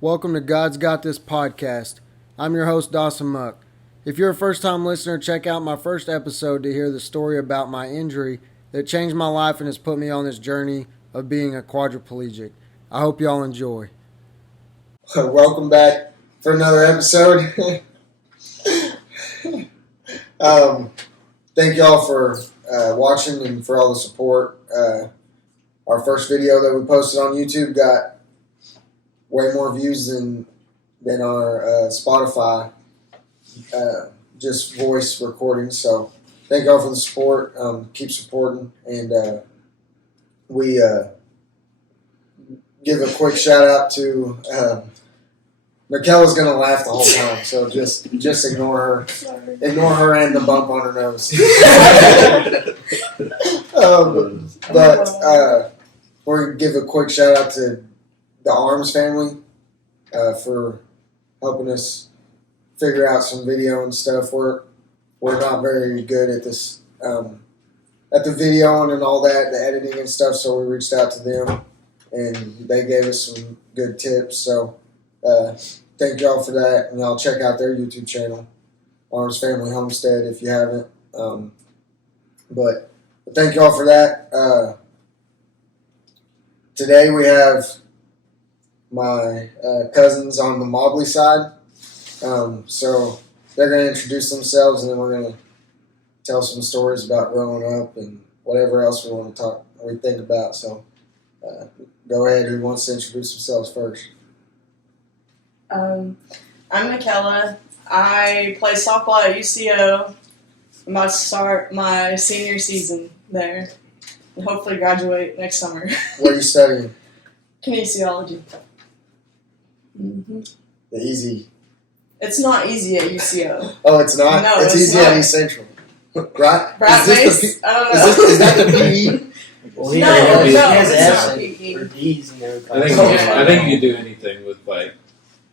Welcome to God's Got This podcast. I'm your host, Dawson Muck. If you're a first-time listener, check out my first episode to hear the story about my injury that changed my life and has put me on this journey of being a quadriplegic. I hope y'all enjoy. Welcome back for another episode. Thank y'all for watching and for all the support. Our first video that we posted on YouTube got way more views than our Spotify just voice recordings. So thank y'all for the support. Keep supporting, and we give a quick shout out to Michaela's gonna laugh the whole time, so just ignore her. Sorry. Ignore her and the bump on her nose. But we're gonna give a quick shout out to the Arms family for helping us figure out some video and stuff. We're not very good at this, at the videoing and all that, the editing and stuff. So we reached out to them, and they gave us some good tips. So thank y'all for that, and y'all check out their YouTube channel, Arms Family Homestead, if you haven't. But thank y'all for that. Today we have my cousins on the Mobley side. So they're going to introduce themselves, and then we're going to tell some stories about growing up and whatever else we think about. So go ahead. Who wants to introduce themselves first? I'm Michaela. I play softball at UCO. I'm about to start my senior season there. And hopefully graduate next summer. What are you studying? Kinesiology. Mm-hmm. The easy. It's not easy at UCO. Oh, it's not? No, it's easy not. at East Central. Right? Brad Mace? I don't know. Is that the PE? Well, No, he no, has it's F's not and PE. or D's and everything. I think you can do anything with like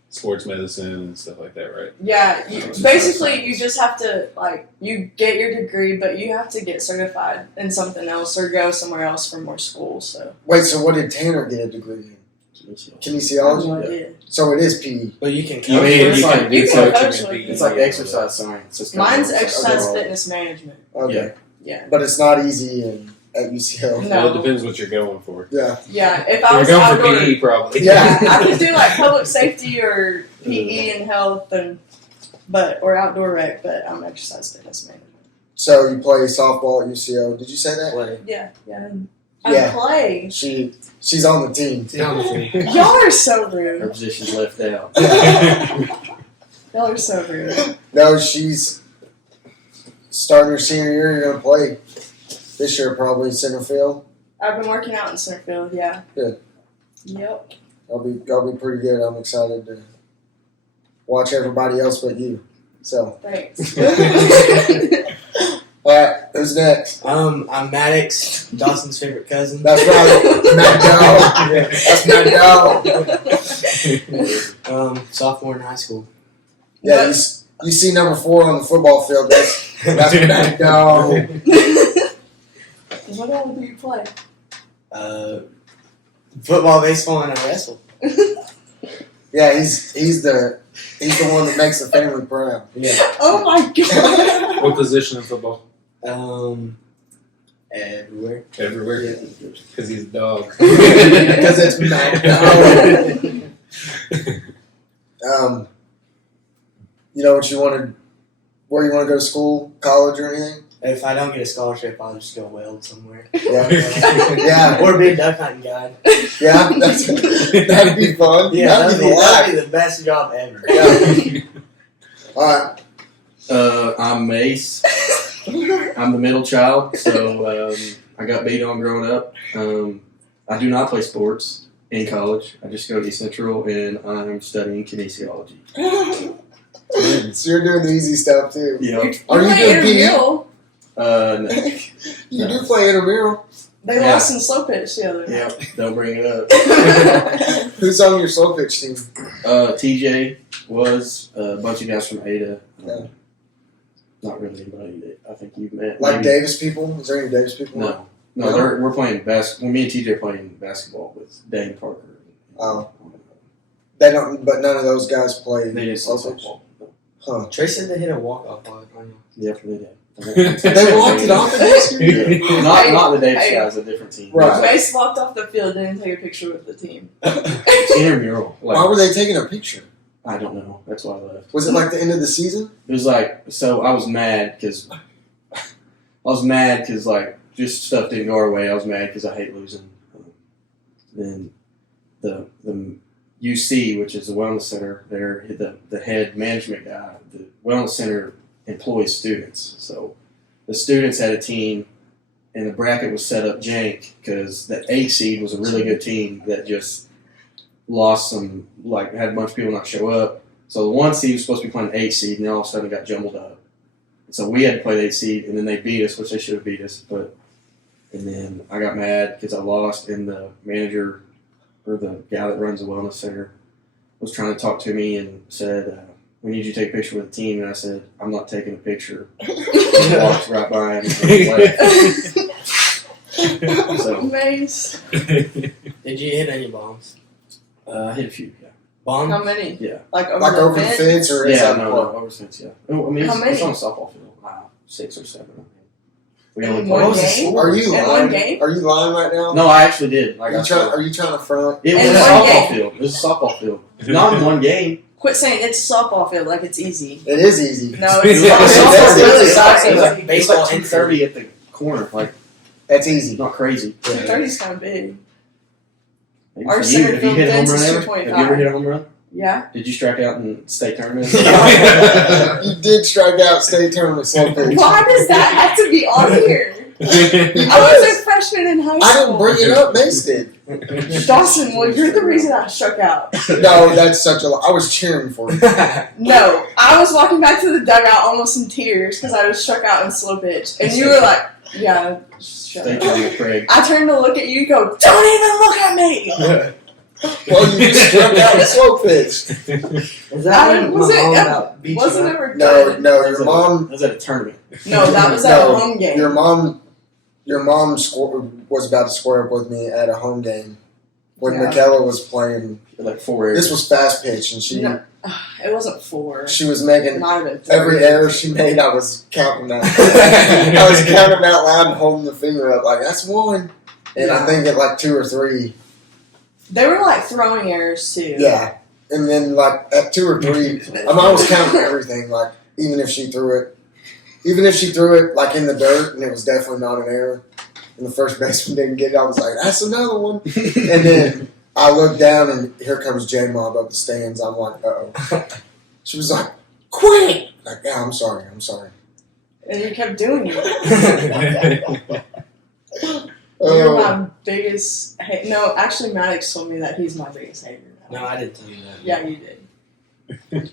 sports medicine and stuff like that, right? Yeah, basically you just have to, you get your degree, but you have to get certified in something else or go somewhere else for more school, so. Wait, so what did Tanner get a degree in? Kinesiology? No idea. So it is PE. But you can You mean it's you like, can do you can coaching coach and like- PE. it's like exercise science. It's kind Mine's of exercise overall. fitness management. Okay. Yeah. But it's not easy at UCO. No. Well, it depends what you're going for. Yeah. Yeah, if If I you're was going outdoor, for PE, probably. Yeah. I could do public safety or PE and health or outdoor rec, but I'm exercise fitness management. So you play softball at UCO. Did you say that? Play. Yeah. Yeah. I play. She's on the team. Y'all are so Her rude. position's left out. Y'all are so rude. No, she's starting her senior year. You're gonna play this year, probably center field. I've been working out in center field. Yeah. Good. Yep. I'll be pretty good. I'm excited to watch everybody else but you. So, Thanks. all right, who's next? I'm Maddox, Dawson's favorite cousin. That's right, Matt Dowell. That's Matt Dowell. Sophomore in high school. Yeah, you see number 4 on the football field. That's Matt Dowell. What all do you play? Football, baseball, and I wrestle. Yeah, he's the one that makes the family proud. Yeah. Oh my god. What position in football? Everywhere. Everywhere. Yeah. Because he's a dog. Because it's Matt Dowell. You know what you wanted? Where you want to go to school, college, or anything? If I don't get a scholarship, I'll just go weld somewhere. Yeah, yeah, Or be a duck hunting guide. yeah. That'd be fun. Yeah, that'd be the life. that'd be the best job ever. Yeah. All right. I'm Mace. I'm the middle child, so I got beat on growing up. I do not play sports in college. I just go to East Central, and I'm studying kinesiology. So you're doing the easy stuff too. Yep. Are you doing PE? intramural. No. You do play intramural. They Yeah. lost in slow pitch the other night. Yep. Don't bring it up. Who's on your slow pitch team? TJ was a bunch of guys from Ada. Yeah. Not really anybody that I think you've met. Like Maybe- Davis people? Is there any Davis people? No. No? We're playing basketball. Me and TJ are playing basketball with Dane Parker. Oh. They don't, but none of those guys play. They didn't play Slow pitch. softball. Huh? Trey said they hit a walk-off on you. Yep, they did. They walked it off against you. Yeah. Not the Davis Hey. guys, a different team. Right. Mace walked off the field, didn't take a picture with the team. Intramural. Why were they taking a picture? I don't know. That's why I left. Was it like the end of the season? It was like, so I was mad because like just stuff didn't go our way. I was mad because I hate losing. Then the UC, which is the wellness center, they're the head management guy. The wellness center employs students, so the students had a team, and the bracket was set up jank because the 8 seed was a really good team that just lost some, like had a bunch of people not show up. So the 1 seed was supposed to be playing the 8 seed, and then all of a sudden it got jumbled up. And so we had to play the 8 seed, and then they beat us, which they should have beat us. And then I got mad because I lost, and the manager or the guy that runs the wellness center was trying to talk to me and said, "We need you to take a picture with the team." And I said, "I'm not taking a picture." Walked right by him and left. So Mace. Did you hit any bombs? I hit a few. Yeah. Bombs? How many? Yeah. Like over Like the over the fence? fence or Yeah, inside no, the no, park? over since, yeah. I mean, How it's many? on a softball field. 6 or 7. I think. We In only one played. was the game? score? Are you In lying? one game? Are you lying right now? No, I actually did. Like, Are you trying to front? it was In a one softball game? field. It was a softball field. Not in one game. Quit saying it's a softball field like it's easy. It is easy. No, It it's was like a It's softball really field. easy. It was like Baseball 230 at the corner. Like, That's easy. not crazy. 230 is kind of big. Maybe Our for you, center have you field hit a home fence run is ever? 225. Have you ever hit a home run? Yeah. Did you strike out in state tournaments? You did strike out state tournament slow pitch. Why does that have to be on here? I was a freshman in high I didn't school. bring it up. Mace did. Dawson, well, you're the reason I struck out. No, that's such a. I was cheering for you. No, I was walking back to the dugout almost in tears because I was struck out in slow pitch, and you were like, "Yeah, shut State up." tournament, Craig. I turned to look at you, go, "Don't even look at me." Well, you just struck out with slow pitch. Is that when Was my it- mom it about beat Wasn't you up? ever No, good. no, your mom. That was at a tournament. No, that was at a No, home game. Your mom was about to square up with me at a home game when Yeah. Michaela was playing. Like 4 areas. This was fast pitch, and No, it wasn't 4. she was making Might have been 3. every error she made. I was counting out. I was counting out loud and holding the finger up like that's 1, and I think at like 2 or 3. They were like throwing errors too. Yeah, and then like at 2 or 3, I was counting everything. Like even if she threw it like in the dirt, and it was definitely not an error, and the first baseman didn't get it, I was like, that's another one. And then I looked down, and here comes J Mob up the stands. I'm like, uh-oh. She was like, quit. Like, yeah, I'm sorry. And you kept doing it. You're my biggest no, actually Maddox told me that he's my biggest hater. No, I didn't tell you that. Yeah, you did.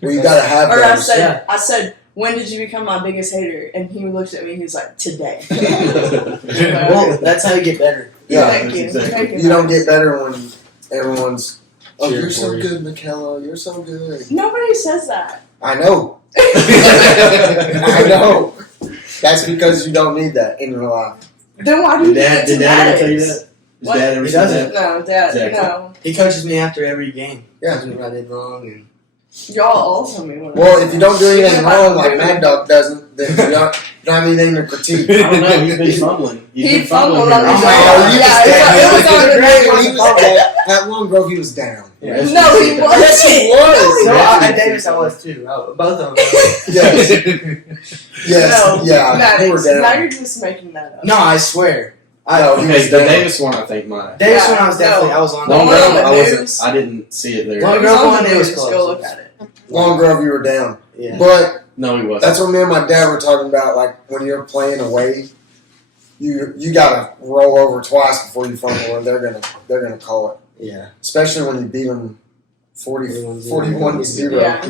Well, you gotta have Or those. I said, when did you become my biggest hater? And he looked at me, he was like, today. Well, that's how you get better. Yeah, Thank you. exactly. Thank You don't get better when everyone's, oh, Cheering you're so for you. good, Michaela. You're so good. Nobody says that. I know. I know. That's because you don't need that in your life. Then why do you Did get Dad to ever tell you Maddox? that? His What? dad ever He said doesn't. that? No, Dad, Exactly. no. He coaches me after every game. Yeah. Tells me what I did wrong. And Y'all all tell me what. Well, if you don't do anything Even if I wrong don't like do Mad Dog doesn't, then you don't have anything to critique. I don't know. He's been fumbling. He's He been fumbling fumbled on here his recently. own. Oh, you Yeah, was it was on the down. ground. He was down. At Long Grove, he was down. Yeah, No, he wasn't. Yes, he was. no, Yeah. at Davis I was too. Both of them. Yes. Yes. No, Yeah. He was Maddox, now down. you're just making that up. No, I swear. No, he Okay, was the down. Davis one, I think, might. Davis Yeah, when I was definitely I was on. Long Long one Grove, on the I wasn't. news. I didn't see it there. Long It was Grove on one, the it was news. close. Go look at it. Long Grove, you were down. Yeah. But No, he wasn't. that's what me and my dad were talking about. Like when you're playing away, you gotta roll over twice before you fumble, or they're gonna call it. Yeah. Especially when you beat them 41-0. Yeah.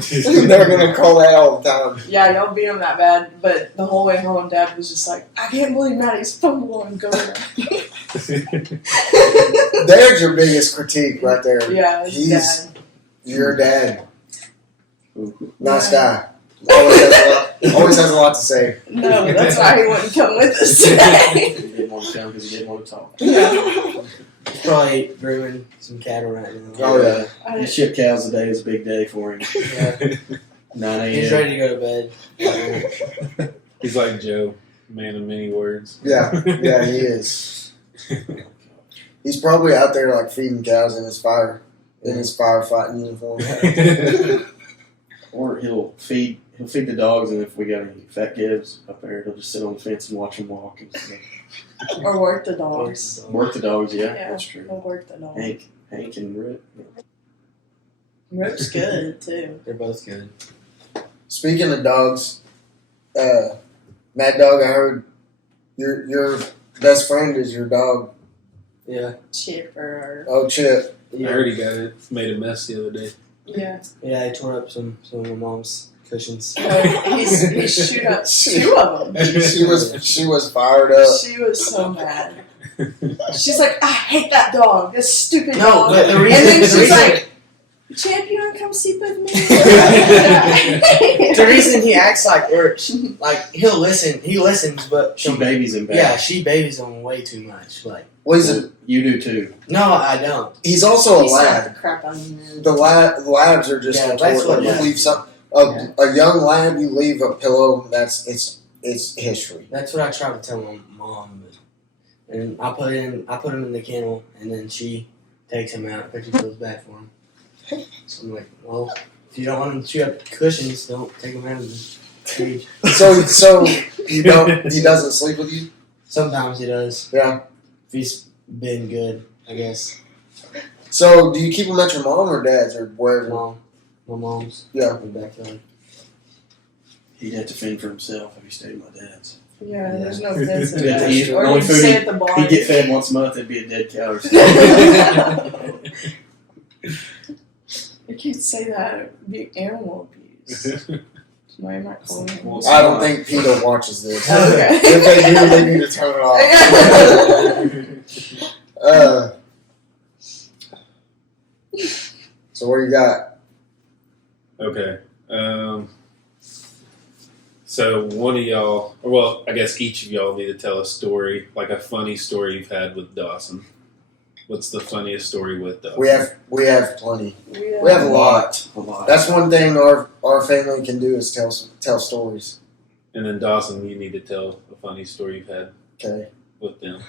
They're gonna call that all the time. Yeah, y'all beat him that bad, but the whole way home, Dad was just like, I can't believe Maddie's fumbled on going. There's your biggest critique right there. Yeah, He's it's Dad. your dad. Nice Yeah. guy. Always has a lot to say. No, that's why he wouldn't come with us today. He didn't want to come because he didn't want to talk. Yeah. He's probably grooming some cattle right now. Oh, yeah. He ship cows today is a big day for him. Yeah. 9 a.m. He's ready to go to bed. He's like Joe, man of many words. Yeah, yeah, he is. He's probably out there like feeding cows in his firefighting uniform. Or he'll feed the dogs, and if we got any fat gives up there, he'll just sit on the fence and watch them walk and stuff. Or work the dogs. Work the dogs, yeah, Yeah, that's true. He'll work the dogs. Hank and Rip. Rip's good too. They're both good. Speaking of dogs, Mad Dog, I heard your best friend is your dog. Yeah. Chipper. Oh, Chip. I heard he got it, made a mess the other day. Yeah. Yeah, I tore up some of my mom's cushions. He shoot up 2 of them. She was fired up. She was so mad. She's like, I hate that dog. This stupid No, dog. but the And reason, then the she's reason, like, Champ, you want to come sleep with me? the reason he acts like, or like he'll listen, he listens, but She babies him back. yeah, she babies him way too much. Like, Well, You do too. no, I don't. he's also a He slapped lad. the crap out of him. The labs are just Yeah, that's notorious. what Like, you labs leave do. some a young lab, you leave a pillow. It's history. That's what I try to tell my mom. And I put him in the kennel, and then she takes him out because she feels bad for him. So I'm like, well, if you don't want him to chew up cushions, don't take him out of the cage. So he doesn't sleep with you. Sometimes he does. Yeah. If he's been good, I guess. So do you keep him at your mom or dad's or wherever? My mom's. Yeah. In the backyard. He'd have to fend for himself if he stayed at my dad's. Yeah, there's no fence in Yeah, that. he's- Or only you food stay he- at the bar. He'd get fed once a month, it'd be a dead cow or something. You can't say that. It would be animal abuse. Somebody might call me. I don't think Peter watches this. Okay. If they do, they need to turn it off. So what do you got? Okay. So one of y'all, or well, I guess each of y'all need to tell a story, like a funny story you've had with Dawson. What's the funniest story with Dawson? We have plenty. We We have a lot. A lot. That's one thing our family can do is tell stories. And then Dawson, you need to tell a funny story you've had Okay. with them.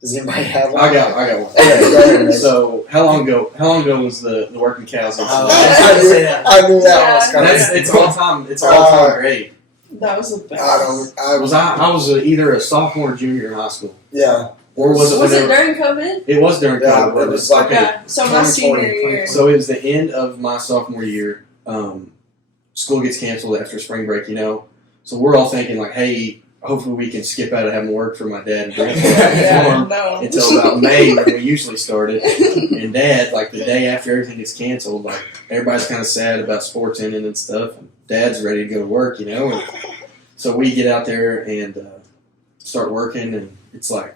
Does anybody have one? I got one. Okay, go ahead, Nate. So how long ago was the working cows incident? I knew that one was coming. It's all time great. That was the best. I was either a sophomore or junior in high school. Yeah. Or was it Was it whenever- during COVID? It was during Yeah, COVID. it was like Okay, so my 2020, senior year. So it was the end of my sophomore year. School gets canceled after spring break, So we're all thinking like, hey, hopefully we can skip out of having work for my dad and grandpa Yeah, no. until about May when we usually started. And Dad, like the day after everything gets canceled, like everybody's kind of sad about sports ending and stuff. And Dad's ready to go to work, And so we get out there and start working, and it's like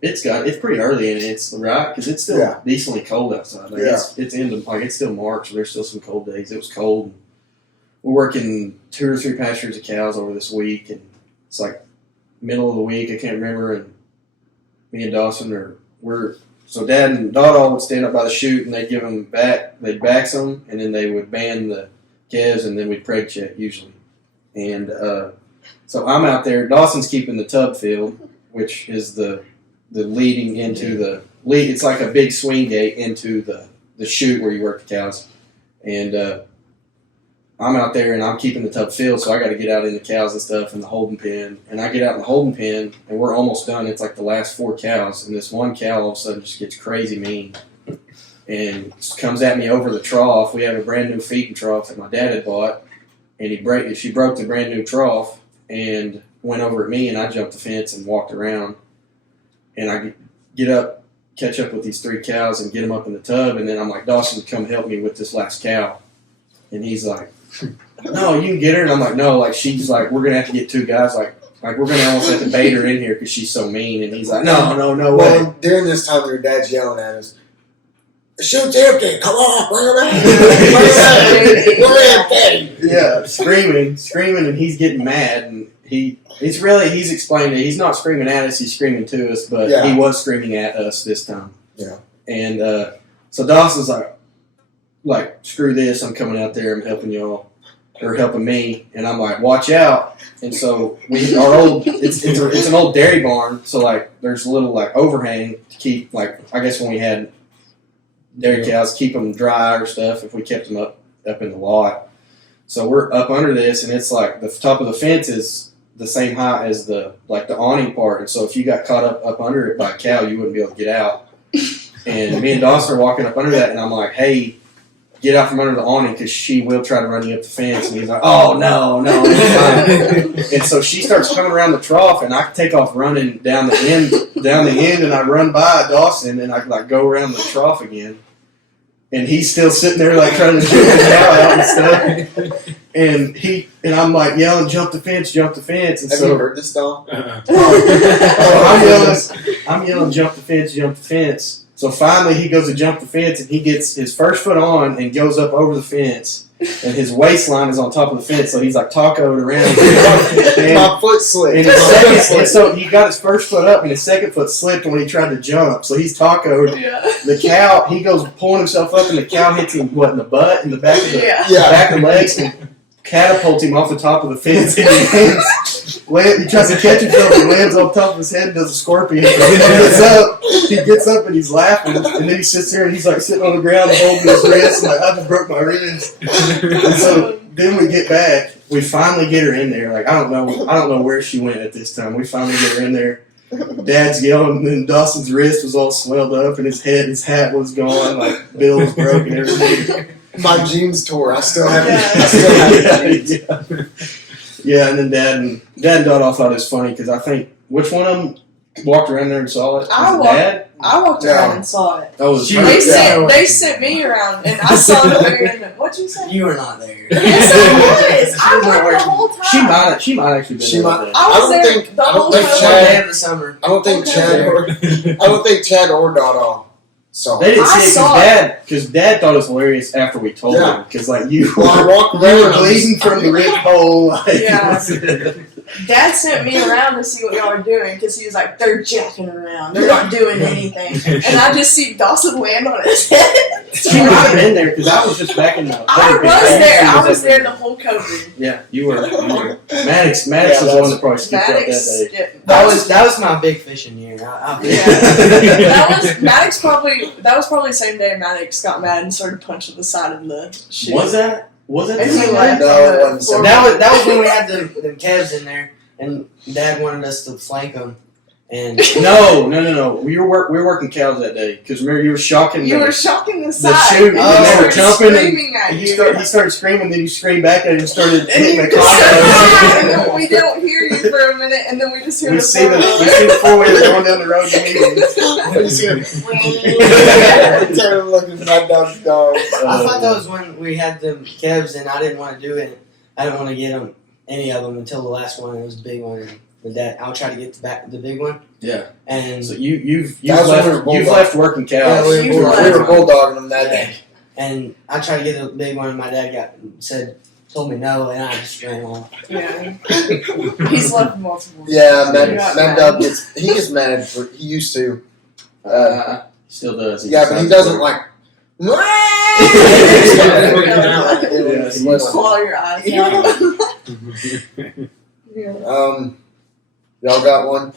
it's pretty early and it's right because it's still decently cold outside. Like it's it's still March. So there's still some cold days. It was cold. We're working 2 or 3 pastures of cows over this week, and it's like middle of the week. I can't remember, and me and Dawson so Dad and Dawdall would stand up by the chute and they'd give them back. They'd back some, and then they would ban the calves, and then we'd preg check usually. And so I'm out there. Dawson's keeping the tub field, which is the leading into the lead. It's like a big swing gate into the chute where you work the cows. And I'm out there and I'm keeping the tub filled, so I got to get out in the cows and stuff in the holding pen. And I get out in the holding pen, and we're almost done. It's like the last 4 cows, and this one cow all of a sudden just gets crazy mean and comes at me over the trough. We have a brand new feeding trough that my dad had bought, and she broke the brand new trough and went over at me, and I jumped the fence and walked around. And I get up, catch up with these 3 cows, and get them up in the tub. And then I'm like, Dawson, come help me with this last cow. And he's like, no, you can get her. And I'm like, no, like she's like, we're gonna have to get 2 guys. Like we're gonna almost have to bait her in here because she's so mean. And he's like, no way. Well, during this time, your dad's yelling at us. The chute's empty. Come on, bring her back. Bring her back. Yeah, screaming, and he's getting mad, and he's explained it. He's not screaming at us, he's screaming to us, but Yeah. he was screaming at us this time. Yeah. And so Dawson's like, screw this, I'm coming out there, I'm helping y'all, or helping me, and I'm like, watch out. And so it's an old dairy barn, so like there's a little like overhang to keep, like, I guess when we had dairy cows, keep them dry or stuff if we kept them up in the lot. So we're up under this, and it's like the top of the fence is the same height as the awning part, and so if you got caught up under it by a cow, you wouldn't be able to get out. And me and Dawson are walking up under that, and I'm like, hey, get out from under the awning because she will try to run you up the fence. And he's like, oh, no, it's fine. And so she starts coming around the trough, and I take off running down the end, and I run by Dawson, and I like go around the trough again. And he's still sitting there like trying to get the cow out and stuff. And I'm like yelling, jump the fence. And Have so you heard this, Dom? I'm yelling, jump the fence. So finally he goes to jump the fence, and he gets his first foot on and goes up over the fence. And his waistline is on top of the fence, so he's like tacoed around. My foot slipped. And so he got his first foot up, and his second foot slipped when he tried to jump. So he's tacoed. Yeah. The cow, he goes pulling himself up, and the cow hits him in the butt, in the back of the Yeah. back of the legs, and catapults him off the top of the fence. And he tries to catch himself and lands on top of his head and does a scorpion. He gets up and he's laughing, and then he sits there and he's like sitting on the ground holding his wrist, and like, I just broke my ribs. And so then we get back. We finally get her in there. Like, I don't know where she went at this time. We finally get her in there. Dad's yelling, and Dawson's wrist was all swelled up, and his hat was gone, like Bill was broken, everything. My jeans tore. I still have Yeah, and then Dad and Dawd thought it was funny because I think, which one of them walked around there and saw it? Was it Dad? I walked around and saw it. That was They sent me around, and I saw the very end. What'd you say? You were not there. Yes, I was. I worked the whole time. She might actually been there. I was there the whole time. Day of the summer. I don't think Chad or Dada saw They it. didn't I see saw it because Dad thought it was hilarious after we told Yeah. him. Because like you Well, I walked were around. bleeding from the rib hole. Like, Yeah. Dad sent me around to see what y'all were doing because he was like, they're jacking around. They're not doing anything. And I just see Dawson land on his head. She might have been there because I was just back in the. I was there. I was there the whole COVID. Yeah, you were. Maddox was the one that probably skipped out that day. Maddox, That was my big fishing year. that was probably the same day Maddox got mad and started punching the side of the shoe. Was that? And he left No, on the it wasn't floor. That was when we had the calves in there, and Dad wanted us to flank them. And No. We were working cows that day because remember you were shocking. You were shocking the the side. shoe, and and they were started jumping, screaming at and you. he started screaming. Then you screamed back at him and started And hitting you the and then car. we don't hear you for a minute, and then we just hear We the see the four-wheeler. four-wheeler going down the road to meet him. Turn and look at my dog's dog. I thought that was when we had the calves, and I didn't want to do it. I didn't want to get them, any of them, until the last one. It was a big one. And the dad, I'll try to get the big one. Yeah. And So you've That's when we were left bulldog. working Yeah, cows. we were bulldogging them that day. And I tried to get the big one, and my dad told me no, and I just ran off. Yeah. He's left multiple. Yeah, He got Mad mad. Dog gets mad. He used to. Still does. Yeah, but he doesn't like. Claw your eyes out. Y'all got one?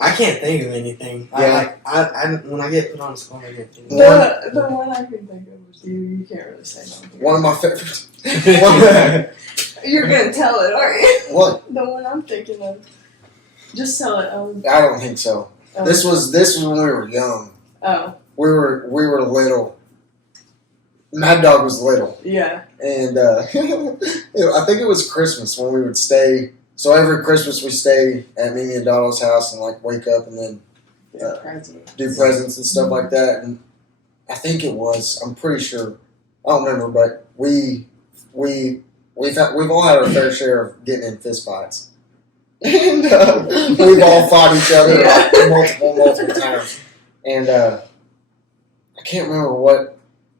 I can't think of anything. Yeah. I when I get put on the spot, I get things. The one I can think of was you. You can't really say nothing. One of my favorites. You're gonna tell it, aren't you? What? The one I'm thinking of. Just tell it. I don't think so. This was when we were young. Oh, We were little. Mad Dog was little, yeah. and I think it was Christmas when we would stay. So every Christmas we stay at Mimi and Donald's house and like wake up and then do presents and stuff like that. And I think it was. I'm pretty sure. I don't remember, but we've all had our fair share of getting in fist fights, and we've all fought each other like multiple times. And I can't remember what.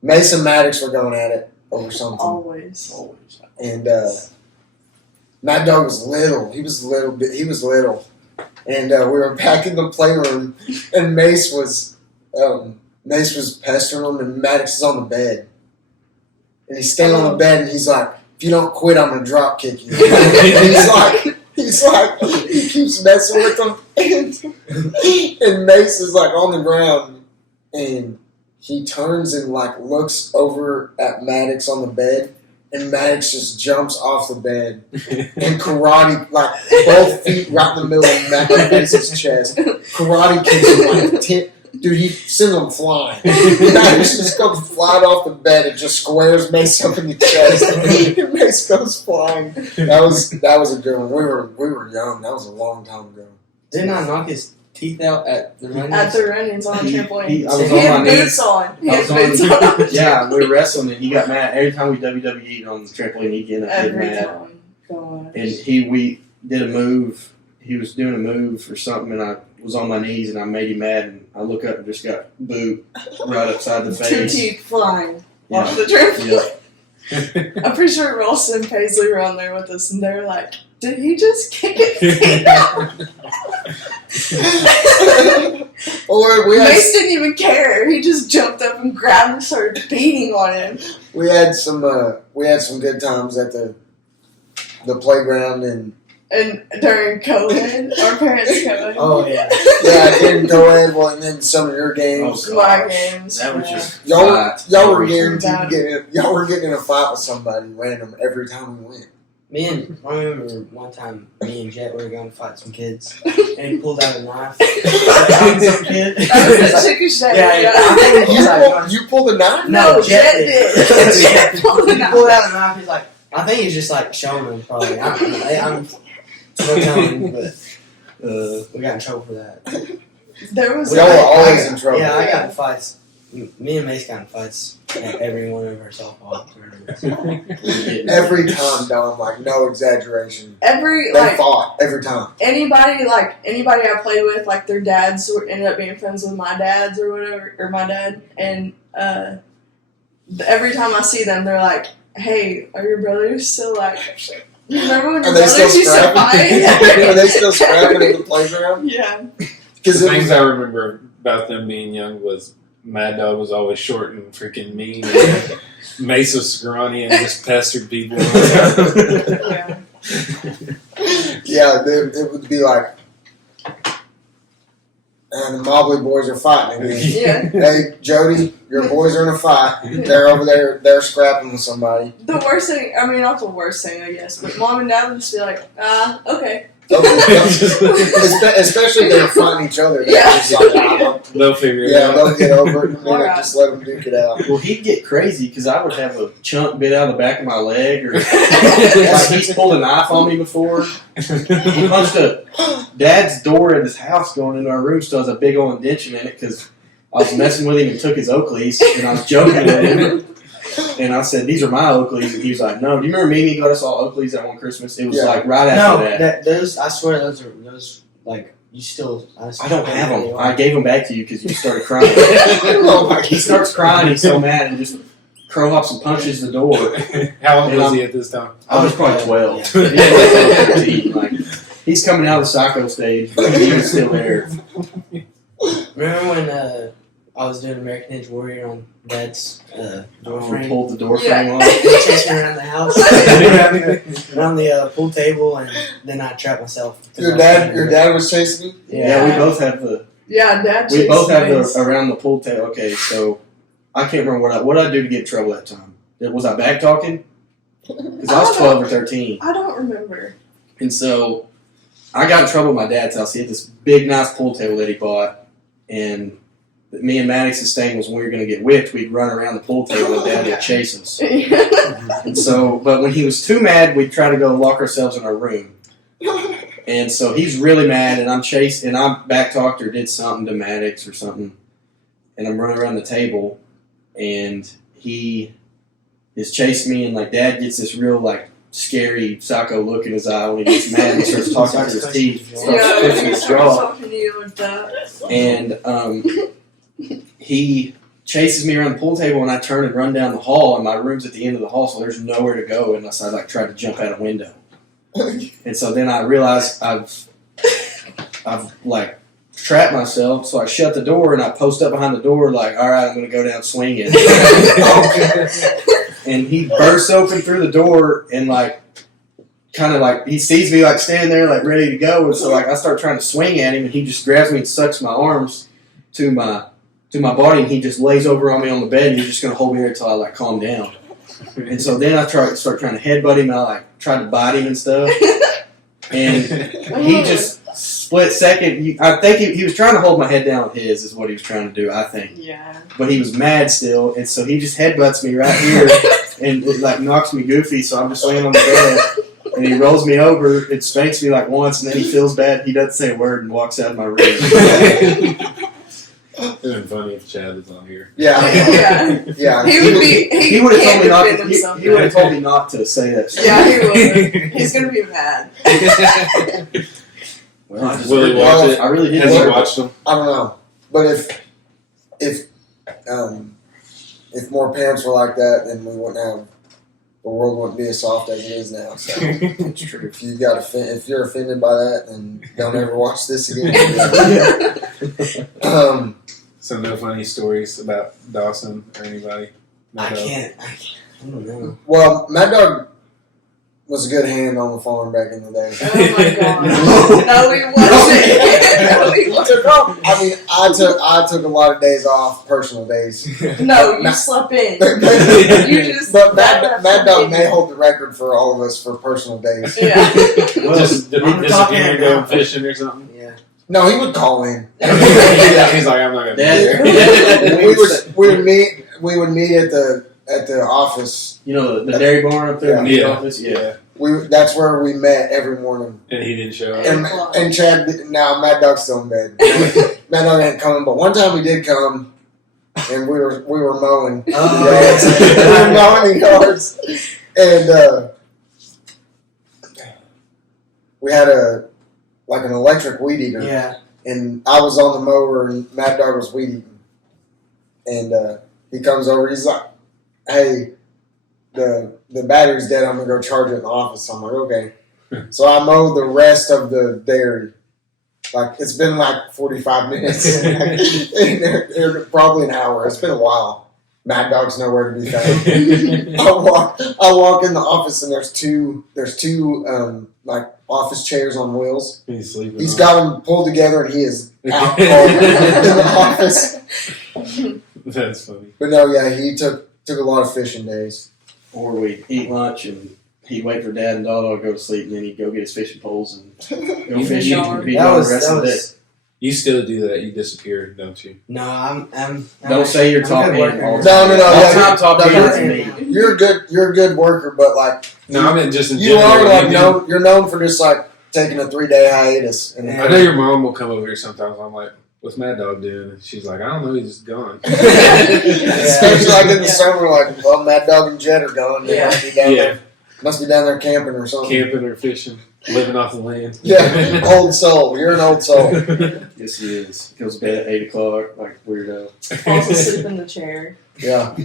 Mason Maddox were going at it over something, Always. and Mad Dog was little. He was little. And we were back in the playroom, and Mace was pestering him, and Maddox is on the bed. And he's standing on the bed, and he's like, if you don't quit, I'm going to drop kick you. And he's like, he keeps messing with him. And Mace is like on the ground, and he turns and like looks over at Maddox on the bed, and Maddox just jumps off the bed and karate, like both feet right in the middle of Mace's chest. Karate kicks him like 10. Dude, he sends him flying. Maddox just comes flying off the bed and just squares Mace up in the chest. And Mace goes flying. That was a good one. We were young. That was a long time ago. Didn't I knock his teeth out at the running? At the runnings on He- trampoline. he- I was He on had my boots knees. on. He I had was boots on- on. Yeah, we were wrestling, and he got mad every time we WWE'd on the trampoline. He'd get Every mad, time. God. and we did a move. He was doing a move or something, and I was on my knees, and I made him mad, and I look up and just got boot right upside the 2 face. teeth flying Yeah. off the trampoline. Yeah. I'm pretty sure Ross and Paisley were on there with us, and they were like, did he just kick his teeth out? Or Mace didn't even care. He just jumped up and grabbed him and started beating on him. we had some good times at the playground, and And during COVID, our parents' COVID. Oh yeah. yeah, in co-ed, well, and then some of your games. Oh, My gosh. games. That was yeah. just Y'all were fight. guaranteed y'all were getting in a fight with somebody random every time we went. I remember one time me and Jet were going to fight some kids, and he pulled out a knife. Some kid. That was the chickish day. Yeah, I think You he's like, pulled, you pulled a knife? No, Jet Jet did. did. Jet pulled the He knife. pulled out a knife. He's like, I think he's just like showing him probably. I'm no telling, but we got in trouble for that. There was Y'all were always in trouble. Yeah, I got in fights. Me and Mace got in fights at every one of our softball tournaments. Every time, Dom, like no exaggeration. every They fought every time. anybody I played with, like their dads ended up being friends with my dads or whatever, or my dad, and every time I see them, they're like, "Hey, are your brothers still like? Remember when your Are they still brothers used to scrapping? fight?" Are they still scrapping in the playground? Yeah. Because The things I remember about them being young was Mad Dog was always short and freaking mean. And Mace was scrawny and just pestered people. Yeah. yeah, it would be like, and the Mobley boys are fighting again. Yeah. Hey, Jody, your boys are in a fight. They're over there. They're scrapping with somebody. The worst thing, I mean, not the worst thing, I guess, but mom and dad would just be like, okay. Especially if they're fighting each other. They're Yeah. just like, They'll figure it yeah, out. they'll get over it in a minute. Alright. Just let them duke it out. Well, he'd get crazy because I would have a chunk bit out of the back of my leg, or like he's pulled a knife on me before. He punched a dad's door at his house going into our room, still has a big old indention in it because I was messing with him and took his Oakleys, and I was joking with him. And I said, "These are my Oakleys," and he was like, "No, do you remember me and me got us all Oakleys that one Christmas?" It was Yeah. like right No, after that. those I swear those like you still. I don't have them. I gave them back to you because you started crying. Oh my He starts crying. He's so mad and just crow hops and punches the door. How old And was I'm- he at this time? I was probably 12. Yeah. He was 13. Like, he's coming out of the psycho stage, but he was still there. Remember when I was doing American Ninja Warrior on Dad's door frame? Pulled the door Yeah. frame off. He chased me around the house, around the pool table, and then I trapped myself. Your dad was chasing you? Yeah, we both have the. Yeah, dad We chased both have Mace. the around the pool table. Okay, so I can't remember what I do to get in trouble that time. Was I back talking? Because I was 12 or 13. I don't remember. And so I got in trouble at my dad's house. He had this big, nice pool table that he bought. And me and Maddox's thing was when we were going to get whipped, we'd run around the pool table and Dad would chase us. And so, but when he was too mad, we'd try to go lock ourselves in our room. And so he's really mad, and I'm back talked or did something to Maddox or something. And I'm running around the table, and he is chasing me, and like Dad gets this real like scary psycho look in his eye when he gets mad and starts talking through his teeth, starts Yeah, pushing he his started jaw. talking to you like that. And he chases me around the pool table, and I turn and run down the hall, and my room's at the end of the hall, so there's nowhere to go unless I like try to jump out a window. And so then I realized I've like trapped myself. So I shut the door and I post up behind the door like, all right, I'm going to go down swinging. And he bursts open through the door and like, kind of like he sees me like standing there like ready to go. And so like I start trying to swing at him and he just grabs me and sucks my arms to my body and he just lays over on me on the bed and he's just going to hold me there until I like calm down. And so then I start trying to headbutt him and I like tried to bite him and stuff. And he just split second. I think he was trying to hold my head down with his is what he was trying to do, I think. Yeah. But he was mad still, and so he just headbutts me right here and it like knocks me goofy. So I'm just laying on the bed, and he rolls me over and spanks me like once, and then he feels bad. He doesn't say a word and walks out of my room. It'd been funny if Chad was on here. Yeah. Yeah. Yeah. He would be. He would have told me not defend to. himself. He would have told me not to say that. Stuff. Yeah, he would. He's gonna be mad. Well, I Will he watch it? I really did. Has he work. watched them? I don't know, but if more parents were like that, then we wouldn't have the world wouldn't be as soft as it is now. So It's true. if you're offended by that, then don't ever watch this again. So no funny stories about Dawson or anybody? No, I no. can't. I don't know. Well, Mad Dog was a good hand on the farm back in the day. Oh my gosh. No, he wasn't. No, he wasn't. I mean, I took a lot of days off, personal days. No, you slept in. You just. But Mad Dog may hold the record for all of us for personal days. Yeah. Well, Just did I'm he talking disappear and now. go fishing or something? Yeah. No, he would call in. He's like, I'm not gonna. Dad- be here. we would meet at the office. You know the dairy barn up there in the Yeah. office. Yeah. That's where we met every morning. And he didn't show up. And Chad, now Mad Dog's still in bed. Mad Dog ain't coming, but one time he did come, and we were mowing. Oh, yards. We were mowing the yards, and we had an electric weed eater. Yeah. And I was on the mower, and Mad Dog was weed eating. And he comes over. He's like, "Hey, the battery's dead. I'm gonna go charge it in the office." I'm like, "Okay." So I mowed the rest of the dairy. Like it's been like 45 minutes, and probably an hour. It's been a while. Mad Dog's nowhere to be found. I walk in the office, and there's two like office chairs on wheels. He's sleeping. He's on got them pulled together, and he is out cold in the office. it. That's funny. But no, yeah, he took a lot of fishing days. Or we'd eat lunch and he'd wait for Dad and Dawdog to go to sleep, and then he'd go get his fishing poles and go You fishing yard. and be That gone was. the rest That of the day. was. You still do that. You disappear, don't you? No, I'm Don't say you're I'm top good man worker. all the No, time. no, no, All yeah, the time top no, man you're- is me. You're a good worker, but like No, I mean just in you general. are like you do- known. You're known for just like taking a 3-day hiatus. And Yeah. I know your mom will come over here sometimes. I'm like, "What's Mad Dog doing?" And she's like, "I don't know. He's just gone." Especially like in the Yeah. summer, like Mad Dog and Jet are gone. They Yeah. must be down there camping or something. Camping or fishing, living off the land. Yeah, old soul. You're an old soul. Yes, he is. He goes to bed at 8 o'clock, like weirdo. Falls asleep in the chair. Yeah,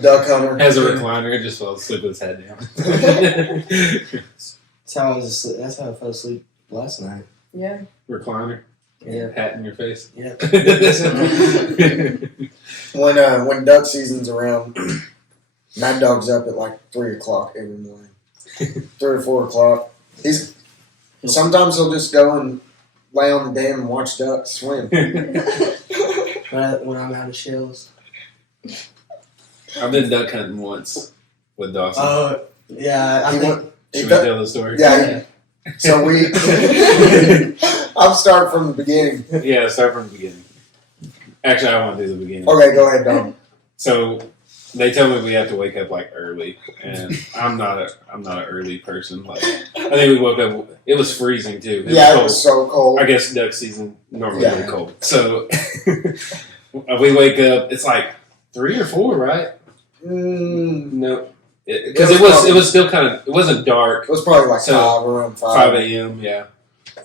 duck hunter. Has a recliner and just falls asleep with his head down. That's how I was asleep. That's how I fell asleep last night. Yeah. Recliner, Yeah. hat in your face. Yeah. When duck season's around, Mad Dog's up at like 3 o'clock every morning. 3 or 4 o'clock. Sometimes he'll just go and lay on the dam and watch ducks swim. When I'm out of shells. I've been duck hunting once with Dawson. Oh, yeah. I He think. went- Should we duck- tell the story? Yeah. So I'll start from the beginning. Yeah, start from the beginning. Actually, I want to do the beginning. Okay, go ahead, Dom. So they tell me we have to wake up like early, and I'm not an early person. Like I think we woke up. It was freezing too. Yeah, it cold. was so cold. I guess duck season normally Yeah. really cold. So we wake up. It's like 3 or 4, right? No, because It was it was still kind of. It wasn't dark. It was probably like So, 5, around 5. 5 a.m. Yeah,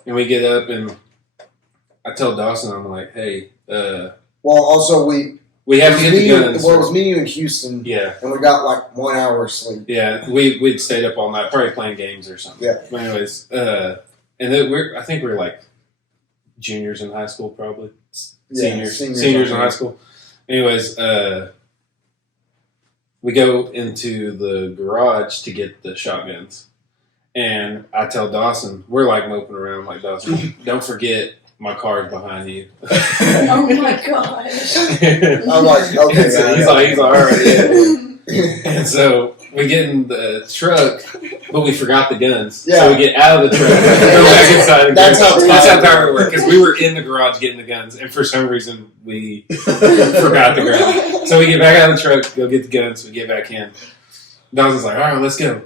and we get up and I tell Dawson, I'm like, hey, Well, also we We have to get the guns. Well, it was me, you, and Houston, Yeah, and we got like 1 hour of sleep. yeah. We'd stayed up all night, probably playing games or something. Yeah. But anyways, and then I think we're like juniors in high school, probably seniors in high school. Anyways, we go into the garage to get the shotguns, and I tell Dawson, we're like moping around, like, Dawson, don't forget my car's behind you. Oh my gosh. I'm like, okay, he's like, all right, yeah. And so we get in the truck, but we forgot the guns. Yeah. So we get out of the truck, go back inside. And That's grab- how that's how tired tired we were, because we were in the garage getting the guns, and for some reason we forgot to grab them. So we get back out of the truck, go get the guns, we get back in. Dawson's like, all right, let's go.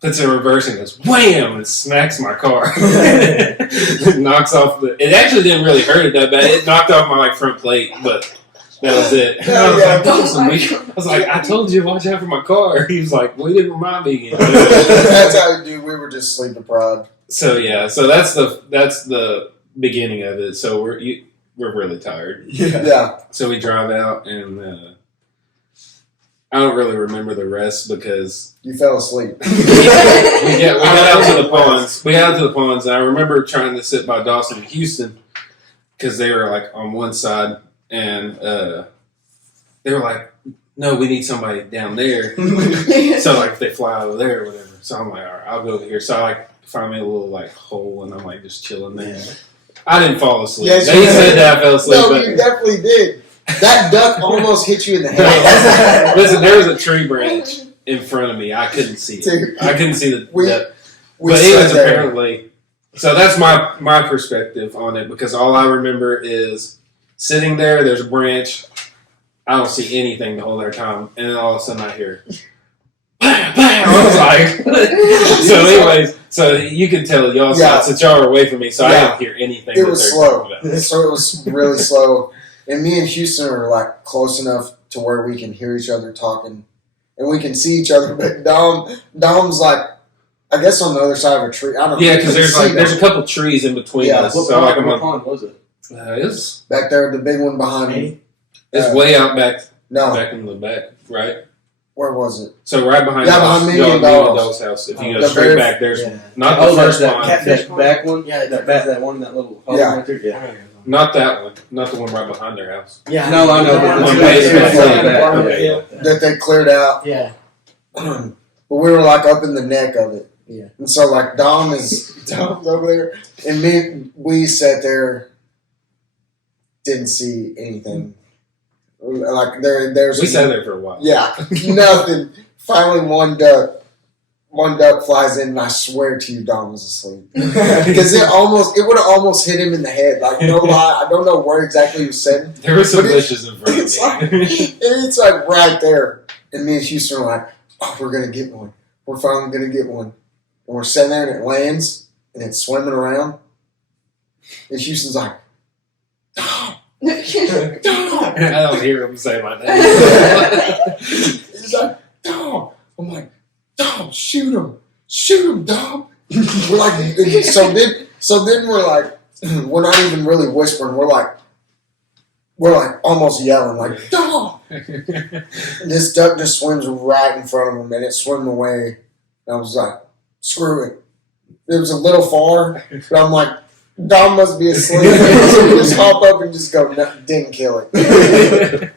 Puts it in reverse and goes wham and smacks my car. It knocks off it actually didn't really hurt it that bad. It knocked off my front plate, but that was it. And I was like, Dawson, I was like, I told you to watch out for my car. He was like, well, you didn't remind me again. That's how we do. We were just sleep deprived. So yeah, so that's the beginning of it. So we're really tired. Yeah. So we drive out and I don't really remember the rest because You fell asleep. we got out to the ponds. We got out to the ponds, and I remember trying to sit by Dawson and Houston because they were like on one side, and they were like, "No, we need somebody down there." So like if they fly over there or whatever. So I'm like, "All right, I'll go over here." So I like find me a little like hole, and I'm like just chilling there. Yeah. I didn't fall asleep. Yes, They you said did. that I fell asleep. No, but you definitely did. That duck almost hit you in the head. listen, there was a tree branch in front of me. I couldn't see it. Dude. I couldn't see the. We but sat anyways, there. apparently, so that's my perspective on it because all I remember is sitting there. There's a branch. I don't see anything the whole entire time, and then all of a sudden I hear. Bam, bam. I was like, so anyways, so you can tell y'all since y'all were away from me, so I Yeah. didn't hear anything. It that was they're slow. talking about. So it was really slow. And me and Houston are like close enough to where we can hear each other talking and we can see each other. But Dom's like, I guess on the other side of a tree. I don't know. Yeah, because We couldn't there's see a couple trees in between Yeah. us. What So like I'm pond was it? it's them. Back there, the big one behind me. way out back No, back in the back, right? where was it? So right behind Yeah, us, behind me y'all and know Dawes. Dawes' house. If you Oh, go the straight very- back, there's Yeah. not the Oh, first that one, catfish back one? Yeah, that one, that little hole Yeah. right there? Yeah. not that one, not the one right behind their house. Yeah. No, I know, but One the way two back. further back. Yeah. Okay. That they cleared out. Yeah. But we were like up in the neck of it. Yeah. And so like Dom's over there and we sat there, didn't see anything. Like there's We sat there for a while. Yeah, nothing. Finally, one duck flies in, and I swear to you, Dom was asleep because it would have almost hit him in the head. Like no lie, I don't know where exactly he was sitting. There were some But bushes in front it's of me. It's like right there, and me and Houston are like, "Oh, we're gonna get one. We're finally gonna get one." And we're sitting there, and it lands, and it's swimming around, and Houston's like, "Dom, Dom." I don't hear him say my name. He's like, Dom. I'm like, Dom, shoot him, Dom. We're like, so then we're like, we're not even really whispering. We're like almost yelling, like, Dom. This duck just swims right in front of him, and it swam away. And I was like, screw it. It was a little far, but I'm like, Dom must be asleep. So we just hop up and just go, no, didn't kill it.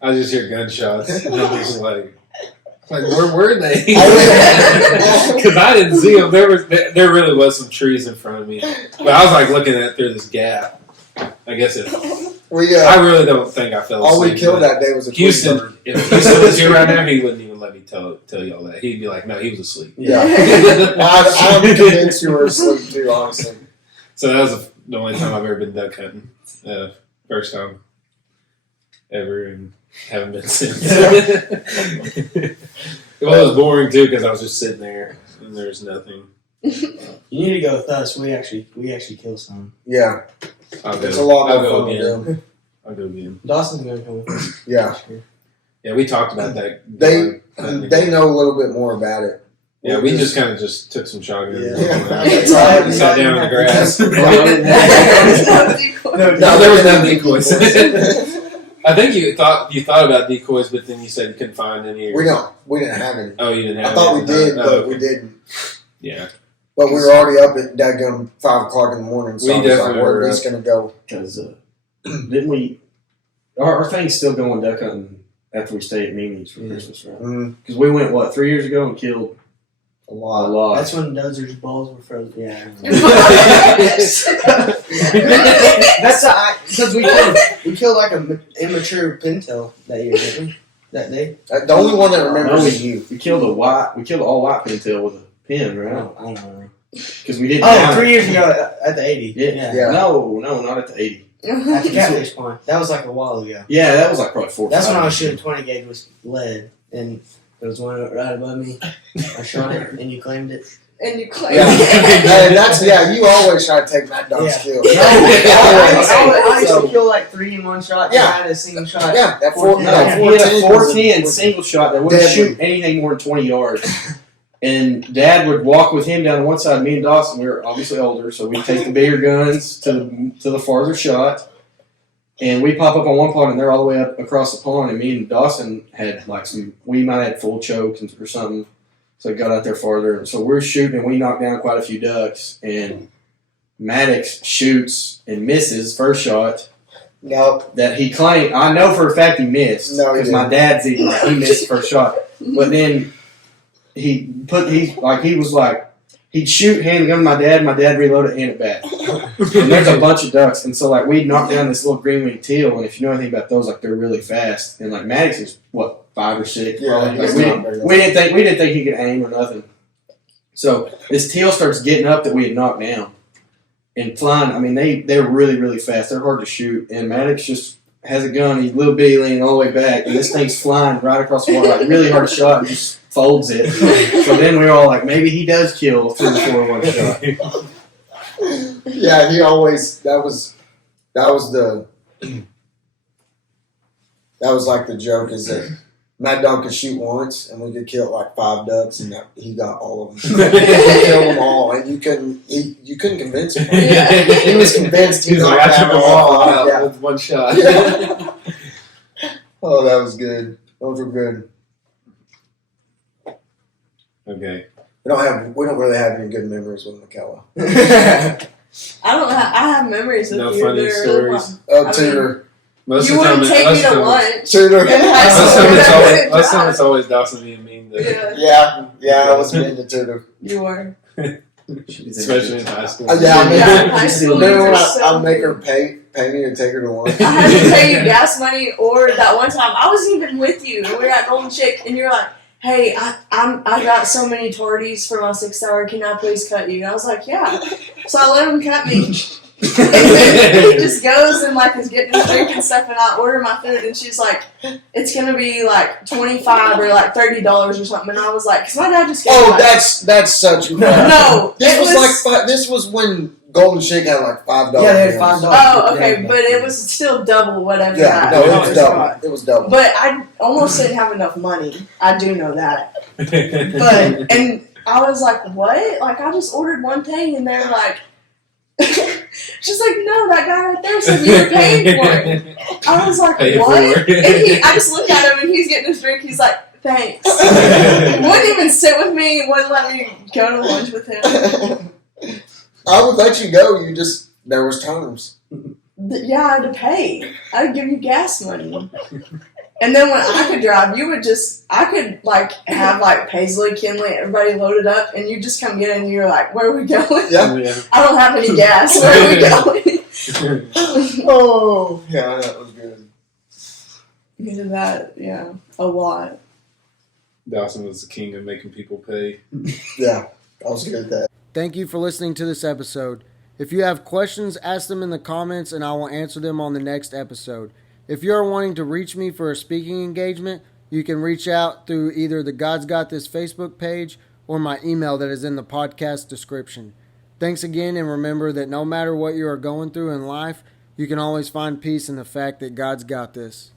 I just hear gunshots. And I'm just like where were they? Because I didn't see them. There really was some trees in front of me, but I was like looking at through this gap. I guess I really don't think I fell asleep. All we killed that day was a Houston. bird. If Houston was here right now, he wouldn't even let me tell y'all that. He'd be like, "No, he was asleep." Yeah. I'm convinced you were asleep too, honestly. So that was the only time I've ever been duck hunting. First time ever, and haven't been since. It was boring too because I was just sitting there and there's nothing. You need to go with us. We actually kill some. Yeah. I'll go. It's a lot I'll more go fun again. to do. I'll go again. Dawson's gonna come with us. Yeah. Yeah, we talked about that. They know a little bit more about it. Yeah, we just kind of just took some shotguns. Yeah. And sat down in the grass. There's no decoy. No, there was no decoys. I think you thought about decoys, but then you said you couldn't find any. We didn't have any. Oh, you didn't have I thought any? we did, Oh, but okay. we didn't. Yeah. But we were already up at daggum 5 o'clock in the morning, so We I was like, definitely we're were at least gonna go. Because didn't we? Our thing's still going duck hunting after we stay at Mimi's for Christmas, right? Because we went 3 years ago and killed A a lot. lot. That's when Dozer's balls were frozen. Yeah. That's because we killed like a immature pintail that year, didn't we? That day. The only one that remembers No, is you. We killed an all white pintail with a pin, right? I don't know. Because we didn't. Oh, have 3 years ago at the 80. Yeah. Yeah. No, not at the 80. At the catfish pond. That was like a while ago. Yeah, that was like probably 4. That's when I was 5 years shooting 20 gauge with lead, and there was one right above me. I shot it, and you claimed it. And you claim Yeah, and you always try to take Matt Dunk's Yeah. kill. I used So- to kill like 3 in one shot. Yeah. And I had a single shot. Yeah, that 410. He had a 410 410 was- single shot that wouldn't deadly. shoot anything more than 20 yards. And Dad would walk with him down to one side. Me and Dawson, we were obviously older, so we'd take the bigger guns to the farther shot. And we pop up on one pond, and they're all the way up across the pond. And me and Dawson had we might have had full chokes or something. So I got out there farther. And so we're shooting, and we knocked down quite a few ducks. And Maddox shoots and misses first shot. Nope. That he claimed, I know for a fact he missed No, he because my didn't. dad's even like, he missed the first shot. But then he'd shoot, hand the gun to my dad reload it, hand it back. And there's a bunch of ducks, and so we'd knock down this little green winged teal, and if you know anything about those, they're really fast. And Maddox is 5 or 6. Yeah, probably. he's we not very didn't think he could aim or nothing. So this teal starts getting up that we had knocked down and flying. I mean, they're really, really fast. They're hard to shoot. And Maddox just has a gun. He's little bitty leaning all the way back, and this thing's flying right across the water, really hard shot, and just folds it. So then we were all like, maybe he does kill 3 or 4 in one shot. Yeah, he always that was like the joke is that Matt Dunk could shoot once and we could kill 5 ducks and he got all of them. He could kill them all and you couldn't convince him. He was convinced he He's like, knocked I took them them all all out Yeah. with one shot. Yeah. Oh, that was good. Those were good. Okay. We don't really have any good memories with McKellar. I have memories with No you. funny They're really stories. fun. I Tutor. Most You of the time, wouldn't take me to most lunch. Tutor. In high school. of the time it's always Dawson being mean, though. Yeah, Yeah, I was mean to Tutor. you were. Especially in high school. Yeah, I mean, Yeah, in high school, remember you when were so I'd make her pay me to take her to lunch? I had to pay you gas money, or that one time I wasn't even with you, and we were at Golden Chick, and you're like, "Hey, I got so many tardies for my 6 hour. Can I please cut you?" And I was like, "Yeah." So I let him cut me. And then he just goes and is getting his drink and stuff, and I order my food, and she's like, "It's gonna be $25 or $30 or something," and I was like, "Cause my dad just gave Oh, me that's such crap. no." This it was this was when Golden Chick had $5. Yeah, they had bills. $5. Oh, okay, but it was still double whatever. Yeah, that no, it was. was double. It was double. But I almost didn't have enough money. I do know that. But and I was like, what? I just ordered one thing, and they're like, she's like, no, that guy right there said you were paying for it. I was like, Paid what? for it. And I just looked at him, and he's getting his drink. He's like, thanks. Wouldn't even sit with me. Wouldn't let me go to lunch with him. I would let you go. There was times. Yeah, I had to pay. I would give you gas money. And then when I could drive, I could have Paisley, Kinley, everybody loaded up, and you just come get in and you're like, where are we going? Yeah. I don't have any gas. Where are we going? Oh, yeah, that was good. You did that, yeah, a lot. Dawson was the king of making people pay. Yeah, I was good at that. Thank you for listening to this episode. If you have questions, ask them in the comments and I will answer them on the next episode. If you are wanting to reach me for a speaking engagement, you can reach out through either the God's Got This Facebook page or my email that is in the podcast description. Thanks again, and remember that no matter what you are going through in life, you can always find peace in the fact that God's got this.